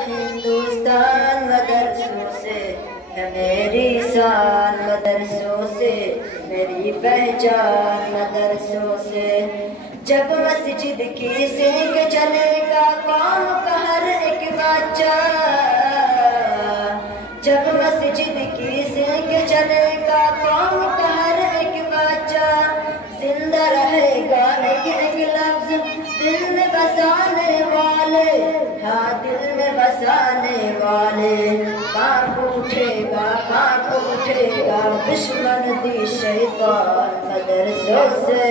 हिंदुस्तान मदरसों से है मेरी शान, मदरसों से मेरी पहचान, मदरसों से। जब मस्जिद की सींग चलेगा कौम का हर एक बच्चा, जब मस्जिद की सींग चलेगा कौम का हर एक बच्चा, जिंदा रहेगा एक एक लफ्ज दिल में बसाने वाले, हाँ दिल में बसाने वाले। कांप उठेगा दुश्मन दी शैतान मदरसों से।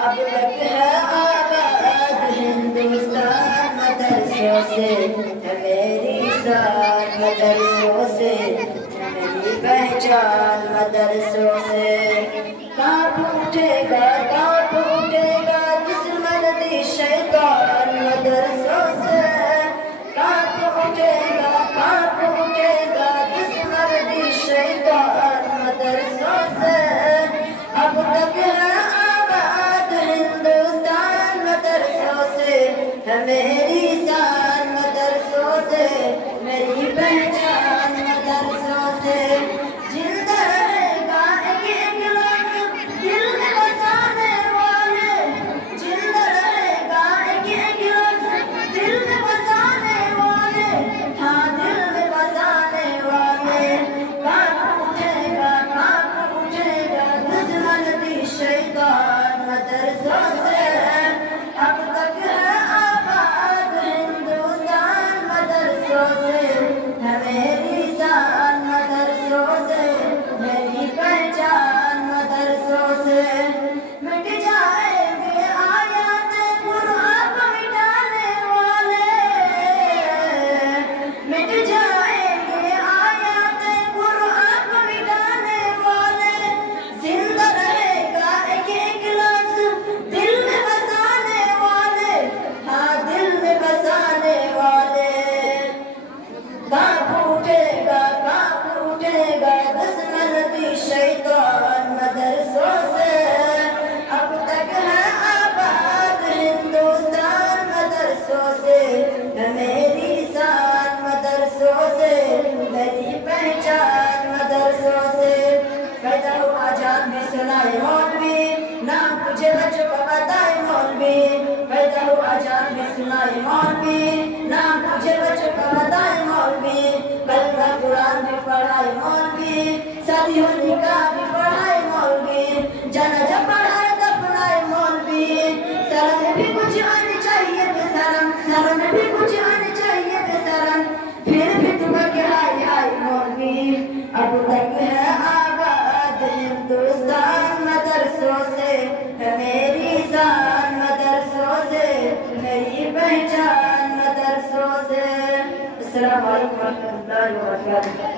अब तक है आबाद हिंदुस्तान मदरसों से, है मेरी शान मदरसों से, मेरी पहचान मदरसों से। कांप उठेगा दुश्मन दी शैतान मदरसों से। कांप उठेगा दुश्मन दी शैतान मदरसों से। अब तक है आबाद हिंदुस्तान मदरसों से, है मेरी शान मदरसों से, मेरी पहचान मदरसों से। जिंदा रहेगा एक लफ्ज दिल में बसाने वाले, जिंदा रहेगा एक लफ्ज दिल में बसाने वाले, हाँ दिल में बसाने वाले। कांप उठेगा दुश्मन दी शैतान मदरसों से। अब तक है आबाद हिंदुस्तान मदरसों से, है मेरी शान मदरसों से, मेरी पहचान मदरसों से। मिट जाएंगे आयत कुरान को मिटाने वाले, मिट जाएंगे आयत कुरान को मिटाने वाले। जिंदा रहेगा एक एक लफ्ज दिल में बसाने वाले, हाँ दिल में बसाने वाले। कांप उठेगा दुश्मन दी शैतान मदरसों से। अब तक है आबाद हिंदुस्तान मदरसों से, है मेरी शान मदरसों से, मेरी पहचान मदरसों से। पैदा हुआ जान भी सुनाए मौलवी, नाम तुझे बच्चों को बताए मौलवी। पैदा हुआ जान भी सुनाए मौलवी, नाम तुझे बच्चों को बताए मौलवी। कलमा कुरान भी पढ़ाए मौलवी, शादी हो निकाह भी पढ़ाए मौलवी। जनाजा पढ़ाए दफनाए मौलवी। शर्म भी कुछ आनी चाहिए बेशरम, शर्म भी कुछ आनी चाहिए बेशरम, फिर भी तुम्हें के हाय हाय मौलवी। अब तक है आबाद हिंदुस्तान मदरसों से, है मेरी शान मदरसों से, मेरी पहचान मदरसों से। अस्सलाम वालेकुम रहमतुल्लाहि व बरकातुहू।